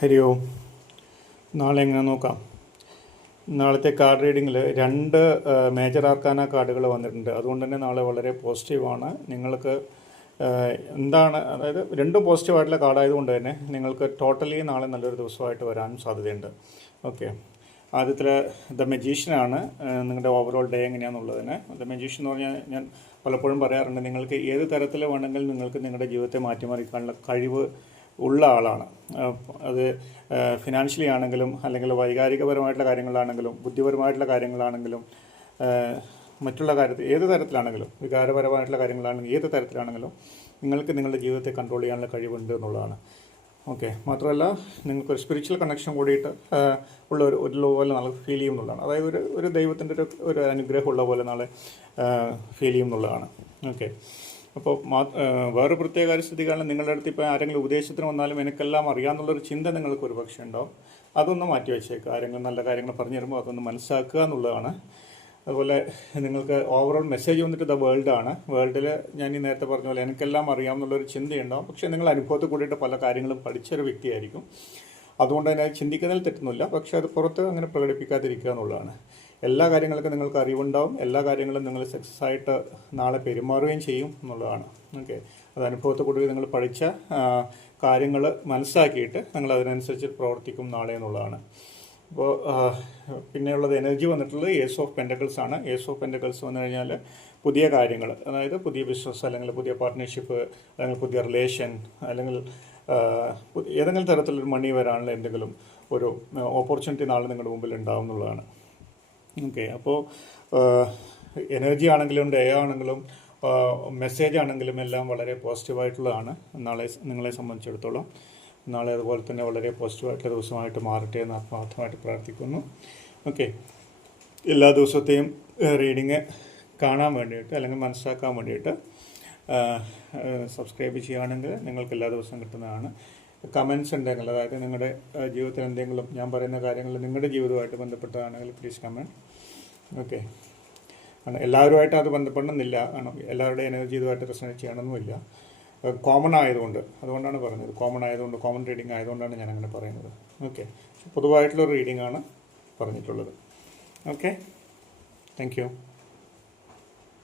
ഹരി ഓം. നാളെ എങ്ങനെ നോക്കാം. നാളത്തെ കാർഡ് റീഡിങ്ങിൽ 2 മേജർ ആർക്കാന കാർഡുകൾ വന്നിട്ടുണ്ട്. അതുകൊണ്ട് തന്നെ നാളെ വളരെ പോസിറ്റീവാണ്. നിങ്ങൾക്ക് എന്താണ്, അതായത് 2 പോസിറ്റീവായിട്ടുള്ള കാർഡായതുകൊണ്ട് തന്നെ നിങ്ങൾക്ക് ടോട്ടലി നാളെ നല്ലൊരു ദിവസമായിട്ട് വരാനും സാധ്യതയുണ്ട്. ഓക്കെ, ആദ്യത്തിൽ ദ മജീഷ്യനാണ് നിങ്ങളുടെ ഓവറോൾ ഡേ എങ്ങനെയാണെന്നുള്ളതിന്. ദ മജീഷ്യൻ എന്ന് പറഞ്ഞാൽ ഞാൻ പലപ്പോഴും പറയാറുണ്ട്, നിങ്ങൾക്ക് ഏത് തരത്തിൽ വേണമെങ്കിൽ നിങ്ങൾക്ക് നിങ്ങളുടെ ജീവിതത്തെ മാറ്റിമറിക്കാനുള്ള കഴിവ് ഉള്ള ആളാണ്. അത് ഫിനാൻഷ്യലി ആണെങ്കിലും, അല്ലെങ്കിൽ വൈകാരികപരമായിട്ടുള്ള കാര്യങ്ങളാണെങ്കിലും, ബുദ്ധിപരമായിട്ടുള്ള കാര്യങ്ങളാണെങ്കിലും, മറ്റുള്ള കാര്യത്തിൽ ഏത് തരത്തിലാണെങ്കിലും, വികാരപരമായിട്ടുള്ള കാര്യങ്ങളാണെങ്കിലും ഏത് തരത്തിലാണെങ്കിലും നിങ്ങൾക്ക് നിങ്ങളുടെ ജീവിതത്തെ കൺട്രോൾ ചെയ്യാനുള്ള കഴിവുണ്ട് എന്നുള്ളതാണ്. ഓക്കെ, മാത്രമല്ല നിങ്ങൾക്കൊരു സ്പിരിച്വൽ കണക്ഷൻ കൂടിയിട്ട് ഉള്ളതുപോലെ നാളെ ഫീൽ ചെയ്യും എന്നുള്ളതാണ്. അതായത് ഒരു ദൈവത്തിൻ്റെ ഒരു അനുഗ്രഹമുള്ള പോലെ നാളെ ഫീൽ ചെയ്യും എന്നുള്ളതാണ്. ഓക്കെ, അപ്പോൾ വേറെ പ്രത്യേക സ്ഥിതികളിൽ നിങ്ങളുടെ അടുത്ത് ഇപ്പോൾ ആരെങ്കിലും ഉപദേശത്തിന് വന്നാലും എനിക്കെല്ലാം അറിയാമെന്നുള്ളൊരു ചിന്ത നിങ്ങൾക്ക് ഒരു പക്ഷേ ഉണ്ടാവും. അതൊന്ന് മാറ്റി വെച്ചേക്കുക. ആരെങ്കിലും നല്ല കാര്യങ്ങൾ പറഞ്ഞു തരുമ്പോൾ അതൊന്ന് മനസ്സിലാക്കുക എന്നുള്ളതാണ്. അതുപോലെ നിങ്ങൾക്ക് ഓവറോൾ മെസ്സേജ് വന്നിട്ട് ദ വേൾഡാണ്. വേൾഡിൽ ഞാൻ ഈ നേരത്തെ പറഞ്ഞ പോലെ എനിക്കെല്ലാം അറിയാമെന്നുള്ളൊരു ചിന്തയുണ്ടാവും. പക്ഷേ നിങ്ങൾ അനുഭവത്തിൽ കൂടിയിട്ട് പല കാര്യങ്ങളും പഠിച്ചൊരു വ്യക്തിയായിരിക്കും. അതുകൊണ്ട് തന്നെ ചിന്തിക്കുന്നതിൽ തെറ്റുന്നില്ല, പക്ഷേ അത് പുറത്ത് അങ്ങനെ പ്രകടിപ്പിക്കാതിരിക്കുക എന്നുള്ളതാണ്. എല്ലാ കാര്യങ്ങൾക്കും നിങ്ങൾക്ക് അറിവുണ്ടാവും. എല്ലാ കാര്യങ്ങളും നിങ്ങൾ സക്സസ് ആയിട്ട് നാളെ പെരുമാറുകയും ചെയ്യും എന്നുള്ളതാണ്. ഓക്കെ, അത് അനുഭവത്തിൽ കൂടി നിങ്ങൾ പഠിച്ച കാര്യങ്ങൾ മനസ്സിലാക്കിയിട്ട് നിങ്ങൾ അതിനനുസരിച്ച് പ്രവർത്തിക്കും നാളെ എന്നുള്ളതാണ്. അപ്പോൾ പിന്നെയുള്ളത് എനർജി വന്നിട്ടുള്ളത് ഏസ് ഓഫ് പെൻറ്റക്കിൾസ് ആണ്. ഏസ് ഓഫ് പെൻറ്റക്കിൾസ് വന്നു കഴിഞ്ഞാൽ പുതിയ കാര്യങ്ങൾ, അതായത് പുതിയ ബിസിനസ്, അല്ലെങ്കിൽ പുതിയ പാർട്ട്ണർഷിപ്പ്, അല്ലെങ്കിൽ പുതിയ റിലേഷൻ, അല്ലെങ്കിൽ ഏതെങ്കിലും തരത്തിലൊരു മണി വരാനുള്ള എന്തെങ്കിലും ഒരു ഓപ്പർച്യൂണിറ്റി നാളെ നിങ്ങളുടെ മുമ്പിൽ ഉണ്ടാവും എന്നുള്ളതാണ്. ഓക്കെ, അപ്പോൾ എനർജി ആണെങ്കിലും ഡേ ആണെങ്കിലും മെസ്സേജ് ആണെങ്കിലും എല്ലാം വളരെ പോസിറ്റീവായിട്ടുള്ളതാണ് നാളെ നിങ്ങളെ സംബന്ധിച്ചിടത്തോളം. നാളെ അതുപോലെ തന്നെ വളരെ പോസിറ്റീവായിട്ടുള്ള ദിവസമായിട്ട് മാറട്ടെ എന്ന് ആത്മാർത്ഥമായിട്ട് പ്രാർത്ഥിക്കുന്നു. ഓക്കെ, എല്ലാ ദിവസത്തെയും റീഡിങ് കാണാൻ വേണ്ടിയിട്ട് അല്ലെങ്കിൽ മനസ്സിലാക്കാൻ വേണ്ടിയിട്ട് സബ്സ്ക്രൈബ് ചെയ്യുകയാണെങ്കിൽ നിങ്ങൾക്ക് എല്ലാ ദിവസവും കിട്ടുന്നതാണ്. കമൻസ് ഉണ്ടെങ്കിൽ, അതായത് നിങ്ങളുടെ ജീവിതത്തിൽ എന്തെങ്കിലും ഞാൻ പറയുന്ന കാര്യങ്ങൾ നിങ്ങളുടെ ജീവിതവുമായിട്ട് ബന്ധപ്പെട്ടതാണെങ്കിൽ പ്ലീസ് കമൻറ്റ്. ഓക്കെ, എല്ലാവരുമായിട്ട് അത് ബന്ധപ്പെടണമെന്നില്ല, എല്ലാവരുടെയും എനർജി ഇതുമായിട്ട് റെസണേറ്റ് ചെയ്യണമെന്നുമില്ല. കോമൺ ആയതുകൊണ്ട്, അതുകൊണ്ടാണ് പറഞ്ഞത്. കോമൺ ആയതുകൊണ്ട്, കോമൺ റീഡിങ് ആയതുകൊണ്ടാണ് ഞാൻ അങ്ങനെ പറയുന്നത്. ഓക്കെ, പൊതുവായിട്ടുള്ളൊരു റീഡിംഗ് ആണ് പറഞ്ഞിട്ടുള്ളത്. Okay, thank you.